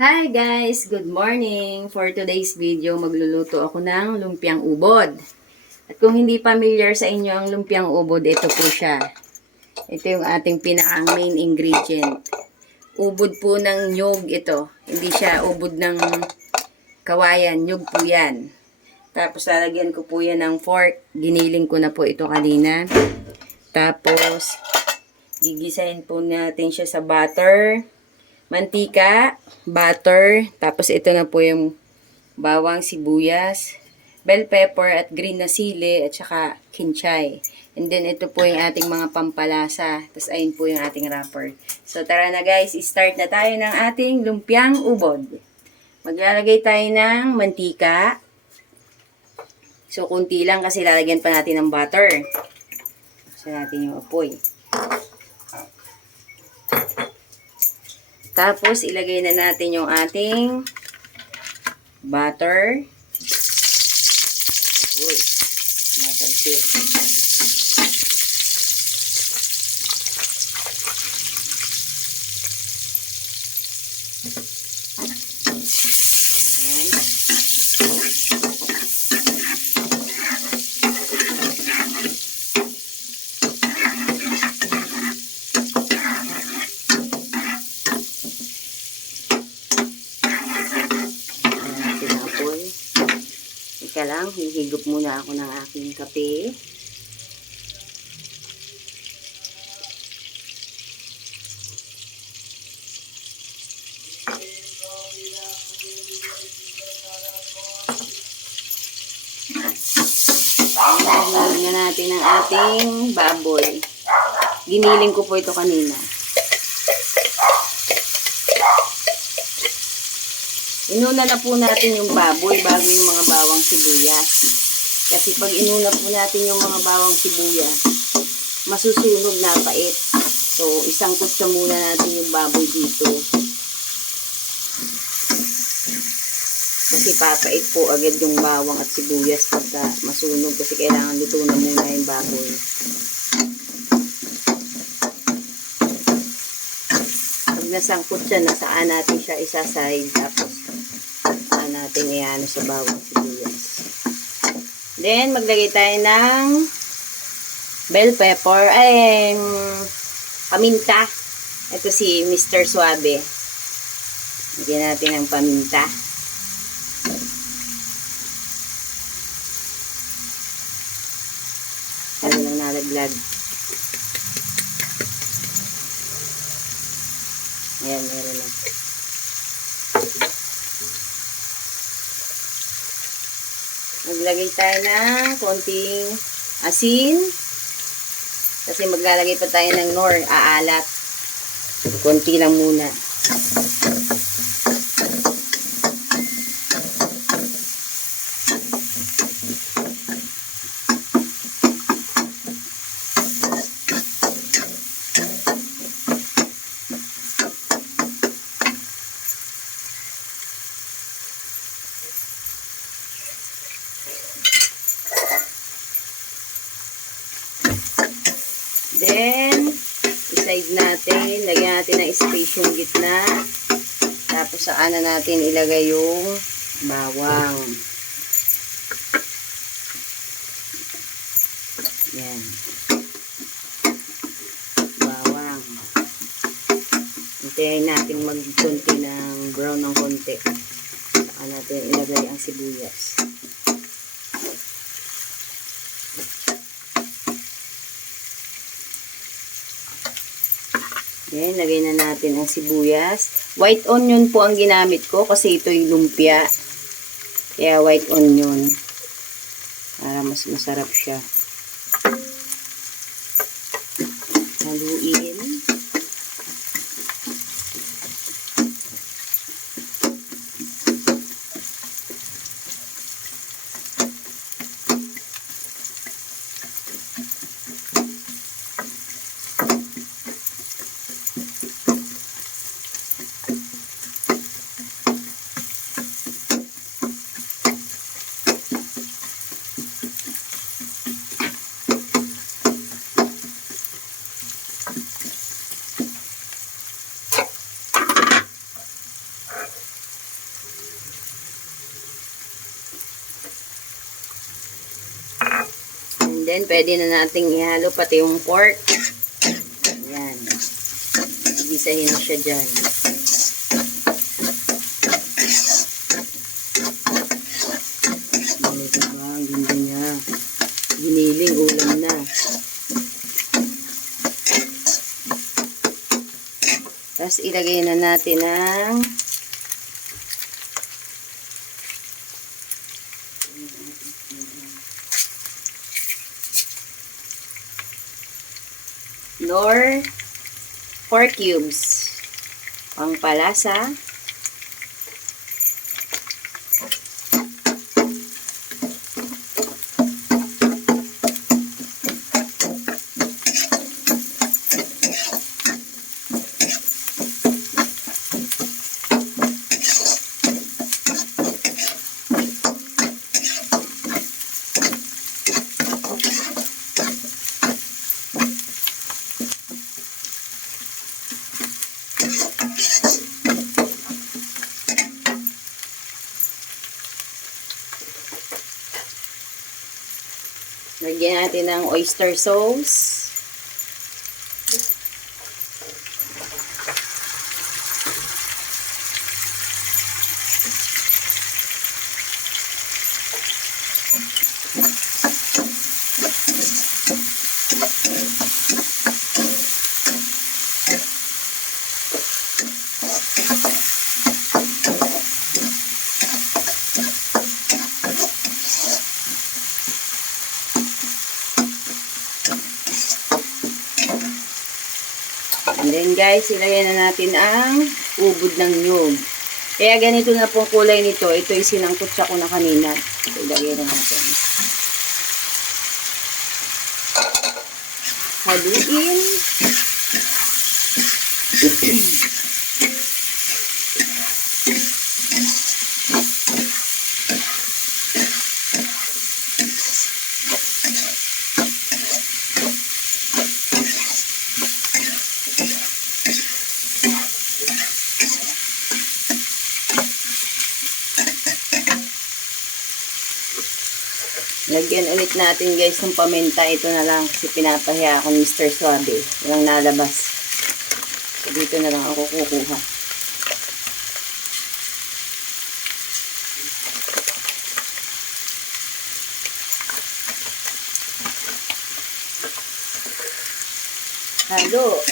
Hi guys! Good morning! For today's video, magluluto ako ng lumpiang ubod. At kung hindi familiar sa inyo ang lumpiang ubod, ito po siya. Ito yung ating pinaka-main ingredient. Ubod po ng nyog ito. Hindi siya ubod ng kawayan. Nyog po yan. Tapos lalagyan ko po yan ng fork. Giniling ko na po ito kanina. Tapos gigisahin po natin siya sa butter. Mantika, butter, tapos ito na po yung bawang, sibuyas, bell pepper at green na sili at saka kinchay. And then ito po yung ating mga pampalasa. Tapos ayun po yung ating wrapper. So tara na guys, start na tayo ng ating lumpiang ubod. Maglalagay tayo ng mantika. So kunti lang kasi lalagyan pa natin ng butter. Buksan natin yung apoy. Tapos, ilagay na natin yung ating butter. Uy, matalsik. Teka lang, hihigop muna ako ng aking kape. Ilagay na natin ang ating baboy. Giniling ko po ito kanina. Inuna na po natin yung baboy bago yung mga bawang sibuyas. Kasi pag inuna po natin yung mga bawang sibuyas, masusunog na pait. So, isangkot ka muna natin yung baboy dito. Kasi papait po agad yung bawang at sibuyas pagka masunog. Kasi kailangan luto na muna yung baboy. Pag nasangkot siya, nasaan natin siya isaside. Tapos, natin iano sa bawang sibuyas. Then, maglagay tayo ng bell pepper, paminta. Ito si Mr. Suabe. Lagyan natin ng paminta. Ano lang nalaglag. Ayan, meron na. Maglagay tayo ng konting asin. Kasi maglalagay pa tayo ng nor, aalat. Konti lang muna. Then, iside natin, lagyan natin ng space yung gitna. Tapos, saan na natin ilagay yung bawang. Yan. Bawang. Hintayin natin mag-konti ng brown ng konti. Saan natin ilagay ang sibuyas. Yan, lagay na natin ang sibuyas. White onion po ang ginamit ko kasi ito yung lumpia. Kaya white onion. Para mas masarap siya. Haluin. Then, pwede na nating ihalo pati yung pork. Ayan. Ibisahin na siya dyan. Ano diba? Ang ganda niya. Giniling ulam na. Tapos, ilagay na natin ang Knorr 4 cubes. Pangpalasa. Lagyan natin ng oyster sauce. And then guys, ilagay na natin ang ubod ng nyug. Kaya ganito na pong kulay nito. Ito ay sinangkot ko na kanina. So, ilagay na natin. Haluin. Lagyan ulit natin guys ng paminta. Ito na lang kasi pinapahiya ako ni Mr. Suabe. Walang nalabas. So, dito na lang ako kukuha. Halo.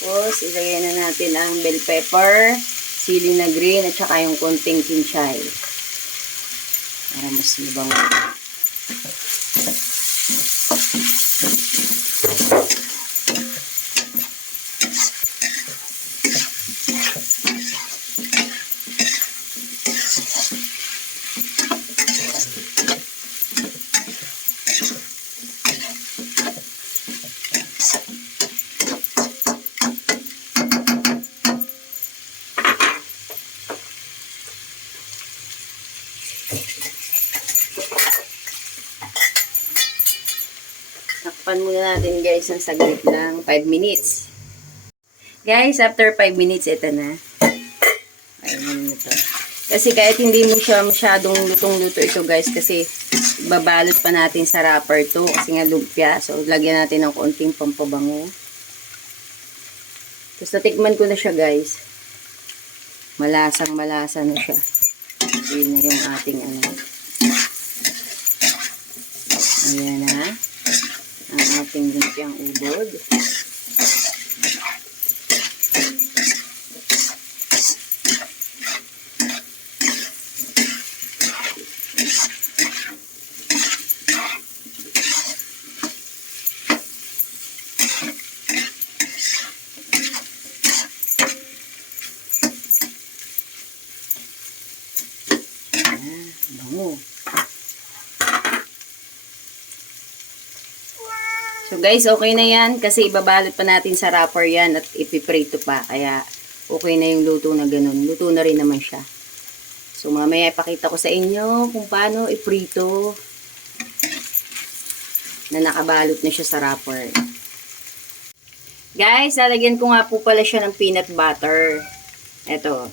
Tapos, ilagay na natin ang bell pepper, sili na green, at saka yung konting kinchay. Para mas mabango. Takpan muna natin guys ng saglit lang 5 minutes. Guys, after 5 minutes, ito na. Ayun na ito. Kasi kahit hindi mo siya masyadong lutong-luto ito guys, kasi babalot pa natin sa wrapper to kasi nga lumpia. So, lagyan natin ng konting pampabango. Tapos, natikman ko na siya guys. Malasang-malasa na siya. Yun na yung ating ano. Ayan na. Ang ating lumpiang ubod. Bango. So guys, okay na yan kasi ibabalot pa natin sa wrapper yan at ipiprito pa. Kaya okay na yung luto na ganun. Luto na rin naman siya. So, mamaya ipakita ko sa inyo kung paano iprito na nakabalot na siya sa wrapper. Guys, lalagyan ko nga po pala siya ng peanut butter. Ito.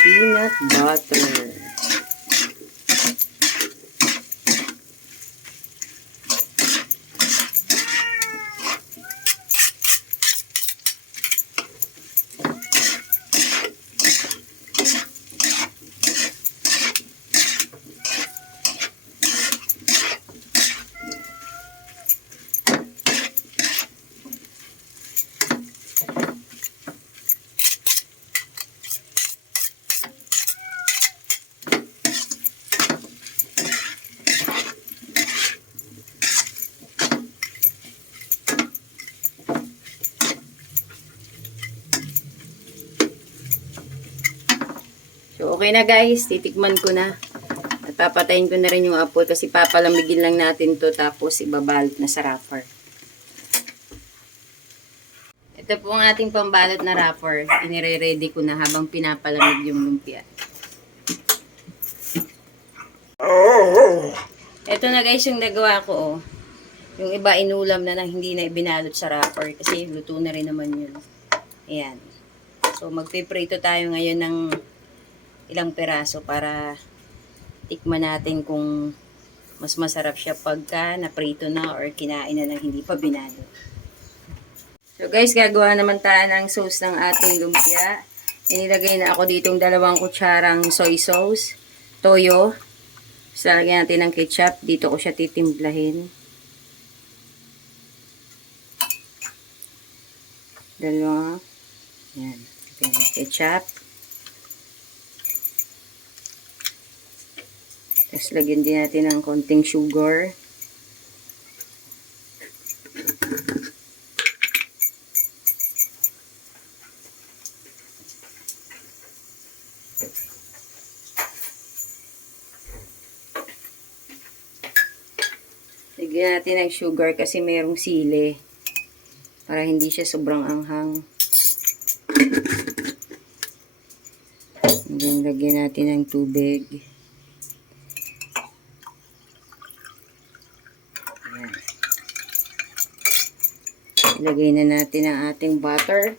Peanut butter. So, okay na guys. Titikman ko na. At papatayin ko na rin yung apoy kasi papalamigin lang natin to tapos ibabalot na sa wrapper. Ito po ang ating pambalot na wrapper. Inire-ready ko na habang pinapalamig yung lumpia. Ito na guys yung nagawa ko. Oh. Yung iba inulam na hindi na ibinalot sa wrapper kasi luto na rin naman yun. Ayan. So, magpiprito tayo ngayon ng ilang peraso para tikman natin kung mas masarap siya pagka naprito na or kinain na ng hindi pa binalot. So guys, gagawa naman tayo ng sauce ng ating lumpia. Inilagay na ako ditong 2 kutsarang soy sauce, toyo. So, lagyan natin ng ketchup. Dito ko siya titimplahin. 2. Yan. Ketchup. Tapos lagyan din natin ng konting sugar. Lagyan natin ng sugar kasi mayroong sili. Para hindi siya sobrang anghang. And then, lagyan natin ng tubig. Ilagay na natin ang ating butter.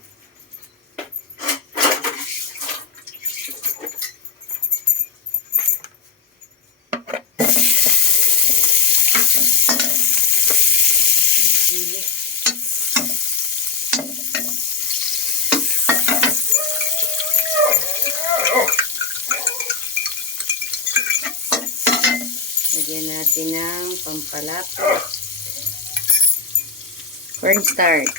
Lagyan natin ng pampalapot. Cornstarch.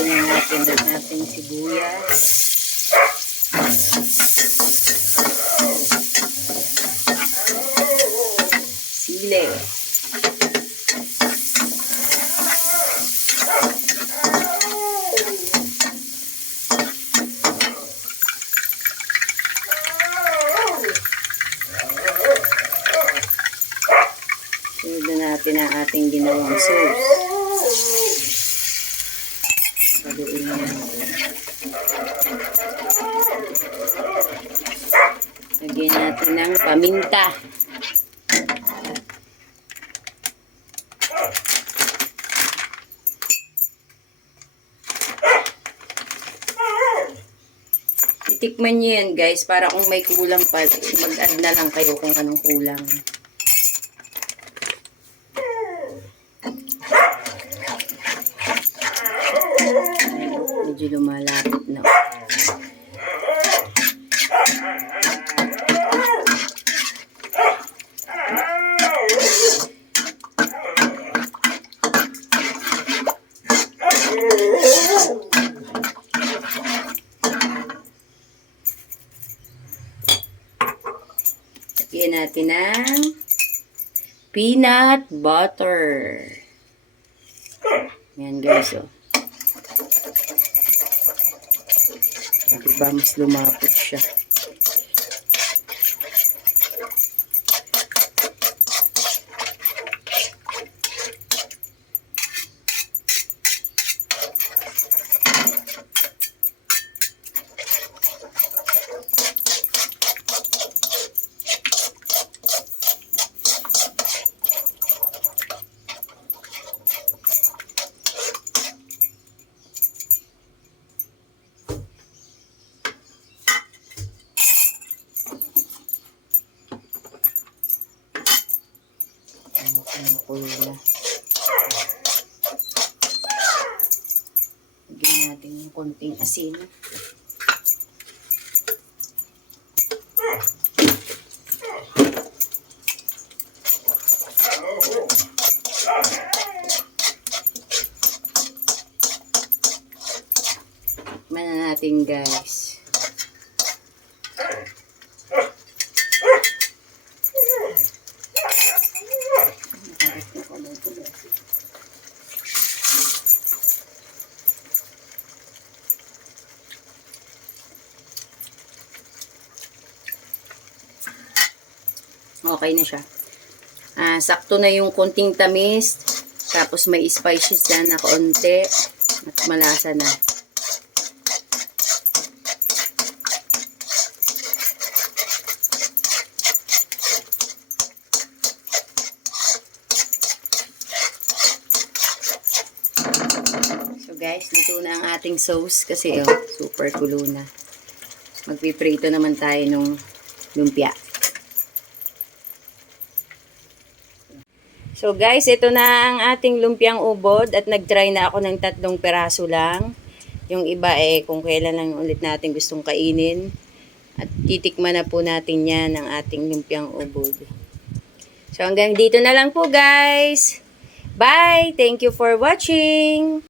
Lagyan natin ang ating sibuyas. Sili. Sunod natin ang ating ginawang sauce. Paluin na natin. Lagyan natin ng paminta. Titikman nyo yan guys para kung may kulang pa, mag-add na lang kayo kung anong kulang. Medyo lumalapit na. Lagyan natin ng peanut butter. Yan guys, oh. Diba, mas lumapot siya. Kumukulo na. Lagyan natin yung konting asin. Tikman na natin guys. Okay na siya. Sakto na yung konting tamis. Tapos may spices na kaunti. At malasa na. So guys, luto na ang ating sauce. Kasi super kulo na. Magpiprito naman tayo ng lumpia. So guys, ito na ang ating lumpiang ubod at nag-try na ako ng 3 peraso lang. Yung iba kung kailan lang ulit natin gustong kainin. At titikman na po natin yan ng ating lumpiang ubod. So hanggang dito na lang po guys. Bye! Thank you for watching!